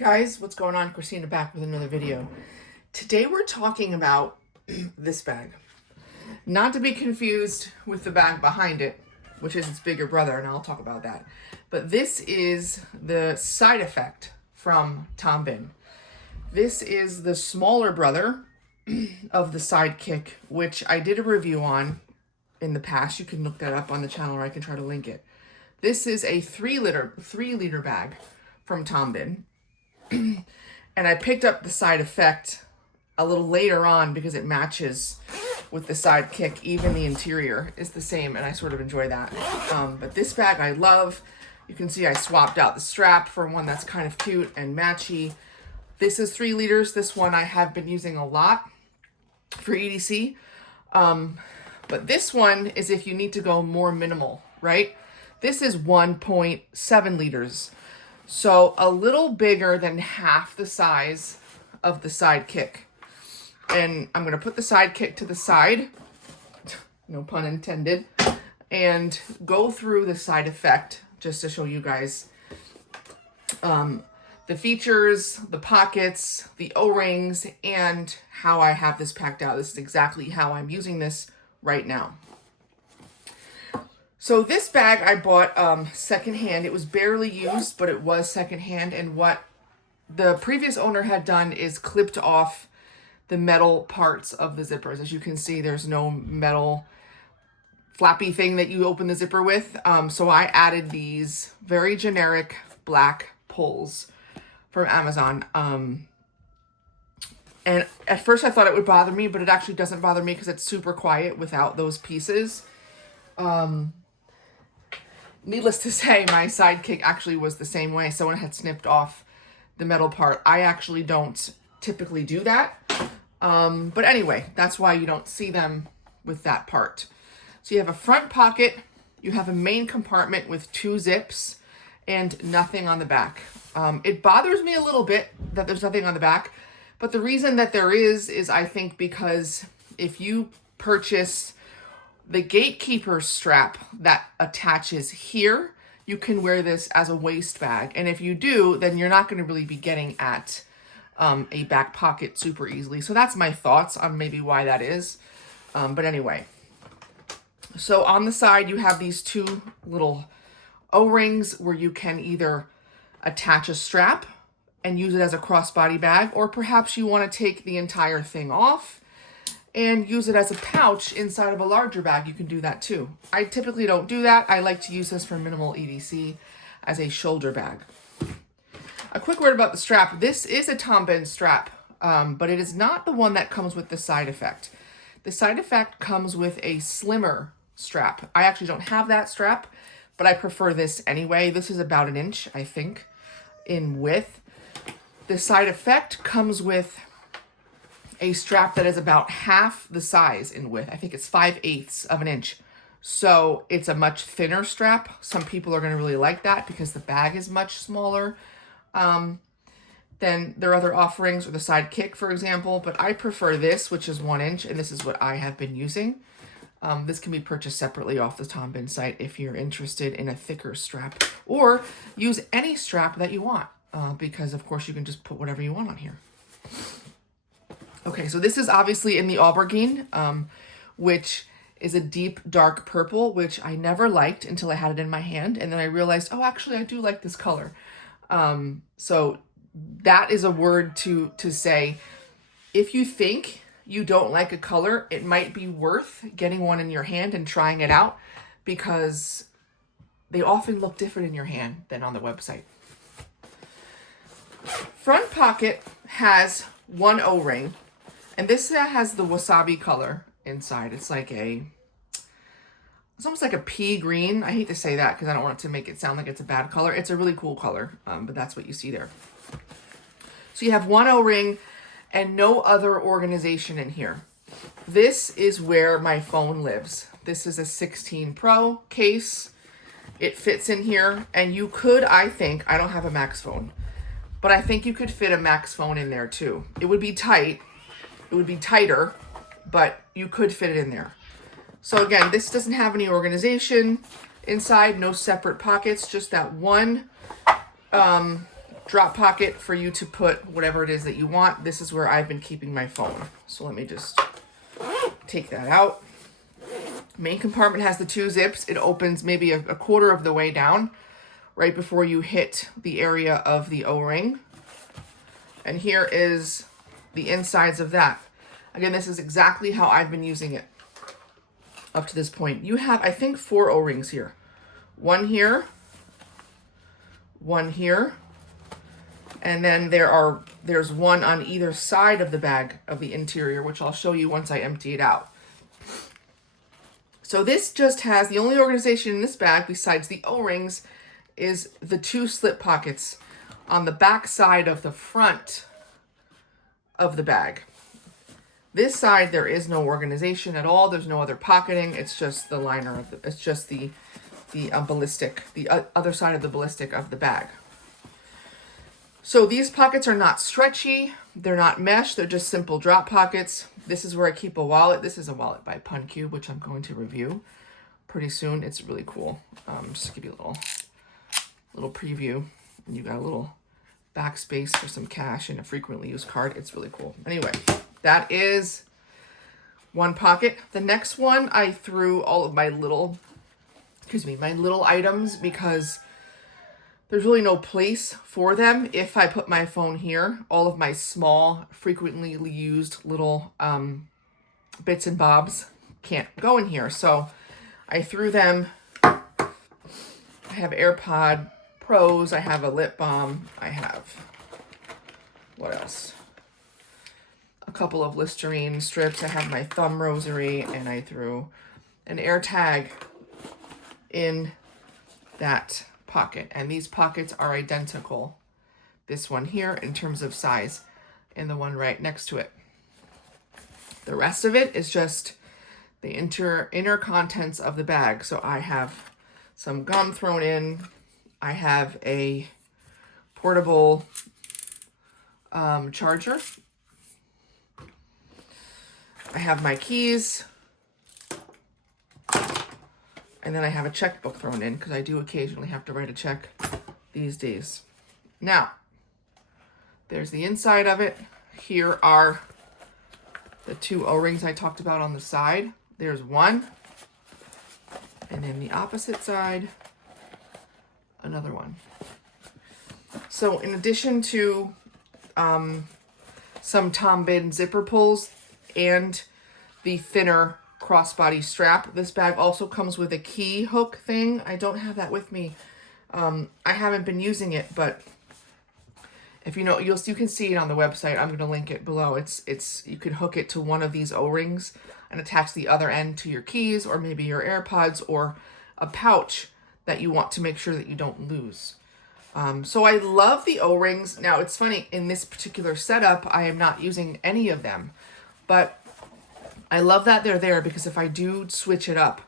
Guys, what's going on? Christina back with another video. Today we're talking about this bag. Not to be confused with the bag behind it, which is its bigger brother, and I'll talk about that. But this is the side effect from Bihn. This is the smaller brother of the Sidekick, which I did a review on in the past. You can look that up on the channel, or I can try to link it. This is a 3-liter bag from Bihn. And I picked up the side effect a little later on because it matches with the Sidekick. Even the interior is the same, and I sort of enjoy that. But this bag I love. You can see I swapped out the strap for one that's kind of cute and matchy. This is 3 liters. This one I have been using a lot for EDC. But this one is if you need to go more minimal, right? This is 1.7 liters. So a little bigger than half the size of the Sidekick. And I'm going to put the Sidekick to the side, no pun intended, and go through the side effect just to show you guys the features, the pockets, the O-rings, and how I have this packed out. This is exactly how I'm using this right now. So this bag I bought secondhand. It was barely used, but it was secondhand. And what the previous owner had done is clipped off the metal parts of the zippers. As you can see, there's no metal flappy thing that you open the zipper with. So I added these very generic black pulls from Amazon. And at first I thought it would bother me, but it actually doesn't bother me because it's super quiet without those pieces. Needless to say, my Sidekick actually was the same way. Someone had snipped off the metal part. I actually don't typically do that. But anyway, that's why you don't see them with that part. So you have a front pocket, you have a main compartment with 2 zips, and nothing on the back. It bothers me a little bit that there's nothing on the back, but the reason that there is I think because if you purchase the gatekeeper strap that attaches here, you can wear this as a waist bag. And if you do, then you're not going to really be getting at a back pocket super easily. So that's my thoughts on maybe why that is. But anyway, so on the side, you have these 2 little O-rings where you can either attach a strap and use it as a crossbody bag, or perhaps you want to take the entire thing off and use it as a pouch inside of a larger bag. You can do that too. I typically don't do that. I like to use this for minimal EDC as a shoulder bag. A quick word about the strap. This is a Bihn strap, but it is not the one that comes with the side effect. The side effect comes with a slimmer strap. I actually don't have that strap, but I prefer this anyway. This is about 1 inch, I think, in width. The side effect comes with a strap that is about half the size in width. I think it's 5/8 of 1 inch. So it's a much thinner strap. Some people are going to really like that because the bag is much smaller than their other offerings, or the Sidekick, for example. But I prefer this, which is 1 inch, and this is what I have been using. This can be purchased separately off the Bihn site if you're interested in a thicker strap, or use any strap that you want, because of course you can just put whatever you want on here. Okay, so this is obviously in the aubergine, which is a deep dark purple, which I never liked until I had it in my hand. And then I realized, oh, actually, I do like this color. So that is a word to say, if you think you don't like a color, it might be worth getting one in your hand and trying it out, because they often look different in your hand than on the website. Front pocket has 1 O-ring. And this has the wasabi color inside. It's like it's almost like a pea green. I hate to say that because I don't want it to make it sound like it's a bad color. It's a really cool color, but that's what you see there. So you have 1 O-ring and no other organization in here. This is where my phone lives. This is a 16 Pro case. It fits in here, and you could, I think, I don't have a Max phone, but I think you could fit a Max phone in there too. It would be tight. It would be tighter, but you could fit it in there. So again, this doesn't have any organization inside, no separate pockets, just that one drop pocket for you to put whatever it is that you want. This is where I've been keeping my phone. So let me just take that out. Main compartment has the 2 zips. It opens maybe a quarter of the way down right before you hit the area of the O-ring. And here is the insides of that. Again, this is exactly how I've been using it up to this point. You have, I think, 4 O-rings here. 1 here, 1 here, and then there's 1 on either side of the bag of the interior, which I'll show you once I empty it out. So this just has, the only organization in this bag besides the O-rings is the 2 slip pockets on the back side of the front of the bag. This side, there is no organization at all. There's no other pocketing. It's just the liner of the, it's just the ballistic, the other side of the ballistic of the bag. So these pockets are not stretchy. They're not mesh. They're just simple drop pockets. This is where I keep a wallet. This is a wallet by PunCube, which I'm going to review pretty soon. It's really cool. Just to give you a little preview. And you got a little backspace for some cash and a frequently used card. It's really cool. Anyway, that is one pocket. The next one, I threw all of my little items because there's really no place for them. If I put my phone here, all of my small, frequently used little bits and bobs can't go in here. So I threw them. I have AirPod Pros. I have a lip balm. I have, what else? A couple of Listerine strips. I have my thumb rosary, and I threw an AirTag in that pocket. And these pockets are identical. This one here in terms of size and the one right next to it. The rest of it is just the inner contents of the bag. So I have some gum thrown in. I have a portable charger. I have my keys. And then I have a checkbook thrown in because I do occasionally have to write a check these days. Now, there's the inside of it. Here are the 2 O-rings I talked about on the side. There's one. And then the opposite side, another one. So in addition to some Tom Bihn zipper pulls and the thinner crossbody strap, this bag also comes with a key hook thing. I don't have that with me. I haven't been using it, but if you know, you can see it on the website. I'm going to link it below. It's you can hook it to one of these O-rings and attach the other end to your keys or maybe your AirPods or a pouch that you want to make sure that you don't lose. So I love the O-rings. Now it's funny, in this particular setup, I am not using any of them, but I love that they're there because if I do switch it up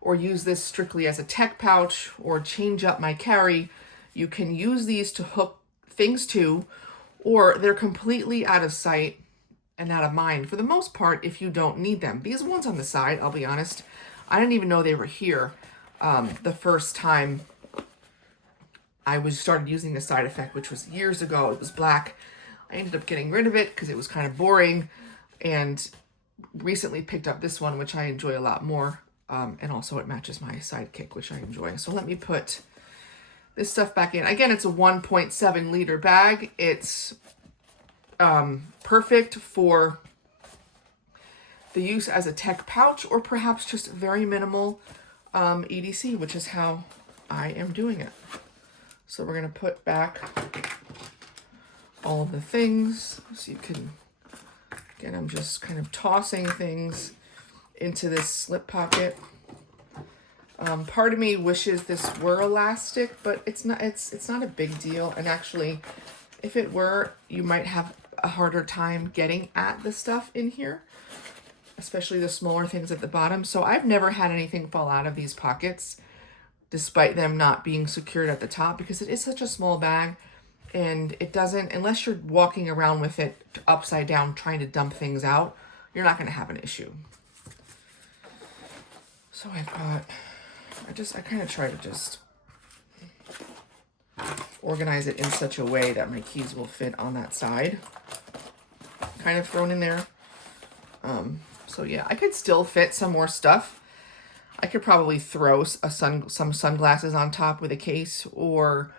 or use this strictly as a tech pouch or change up my carry, you can use these to hook things to, or they're completely out of sight and out of mind for the most part if you don't need them. These ones on the side, I'll be honest, I didn't even know they were here the first time I started using the side effect, which was years ago. It was black. I ended up getting rid of it because it was kind of boring, and recently picked up this one, which I enjoy a lot more. And also it matches my sidekick, which I enjoy. So let me put this stuff back in. Again, it's a 1.7 liter bag. It's perfect for the use as a tech pouch or perhaps just very minimal EDC, which is how I am doing it. So we're going to put back all of the things so you can, again, I'm just kind of tossing things into this slip pocket. Part of me wishes this were elastic, but it's not a big deal. And actually, if it were, you might have a harder time getting at the stuff in here, especially the smaller things at the bottom. So I've never had anything fall out of these pockets, despite them not being secured at the top, because it is such a small bag and it doesn't, unless you're walking around with it upside down trying to dump things out, you're not going to have an issue. So I've got, I kind of try to just organize it in such a way that my keys will fit on that side, kind of thrown in there. So yeah, I could still fit some more stuff. I could probably throw some sunglasses on top with a case, or,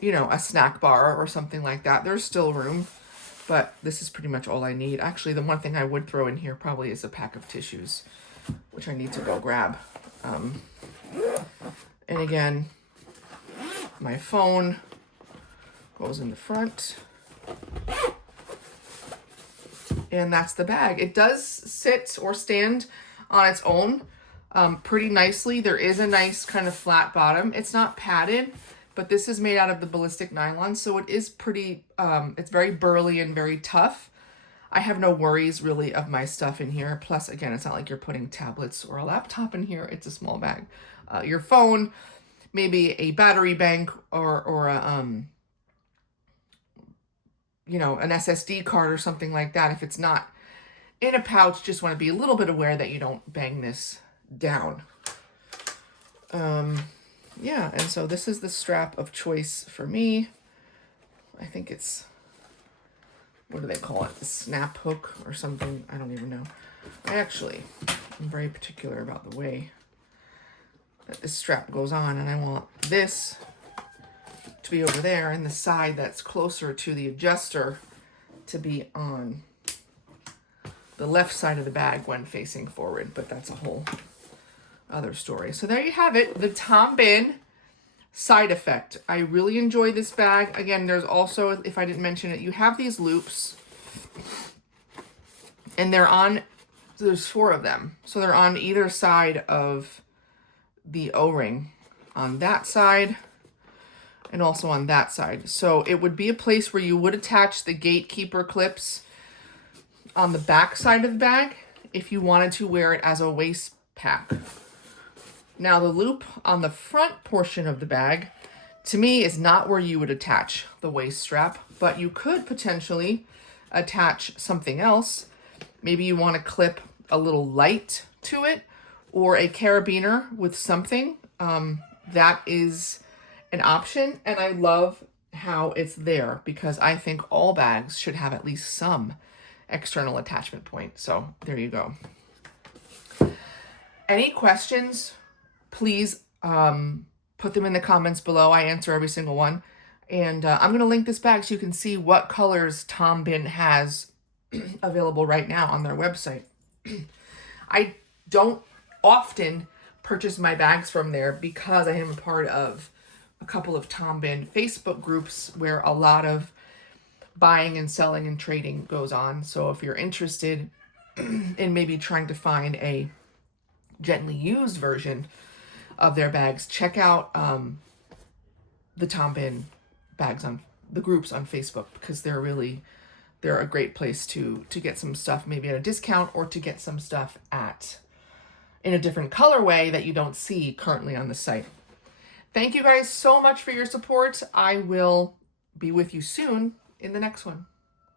you know, a snack bar or something like that. There's still room, but this is pretty much all I need. Actually, the one thing I would throw in here probably is a pack of tissues, which I need to go grab. And again, my phone goes in the front. And that's the bag. It does sit or stand on its own pretty nicely. There is a nice kind of flat bottom. It's not padded, but this is made out of the ballistic nylon, so it is pretty, it's very burly and very tough. I have no worries really of my stuff in here. Plus, again, it's not like you're putting tablets or a laptop in here. It's a small bag. Your phone, maybe a battery bank, or a, you know, an SSD card or something like that. If it's not in a pouch, just want to be a little bit aware that you don't bang this down. Yeah, and so this is the strap of choice for me. I think it's, what do they call it? The snap hook or something. I don't even know. I'm very particular about the way that this strap goes on, and I want this to be over there, and the side that's closer to the adjuster to be on the left side of the bag when facing forward, but that's a whole other story. So there you have it, the Tom Bihn Side Effect. I really enjoy this bag. Again, there's also, if I didn't mention it, you have these loops, and there's 4 of them. So they're on either side of the O-ring, on that side and also on that side. So it would be a place where you would attach the gatekeeper clips on the back side of the bag if you wanted to wear it as a waist pack. Now the loop on the front portion of the bag, to me, is not where you would attach the waist strap, but you could potentially attach something else. Maybe you want to clip a little light to it, or a carabiner with something. That is an option, and I love how it's there, because I think all bags should have at least some external attachment point. So there you go. Any questions, please put them in the comments below. I answer every single one. And I'm going to link this bag so you can see what colors Tom Bihn has available right now on their website. I don't often purchase my bags from there because I am a part of a couple of Tom Bihn Facebook groups where a lot of buying and selling and trading goes on. So if you're interested in maybe trying to find a gently used version of their bags, check out the Tom Bihn bags on the groups on Facebook, because they're a great place to get some stuff maybe at a discount, or to get some stuff in a different colorway that you don't see currently on the site. Thank you guys so much for your support. I will be with you soon in the next one.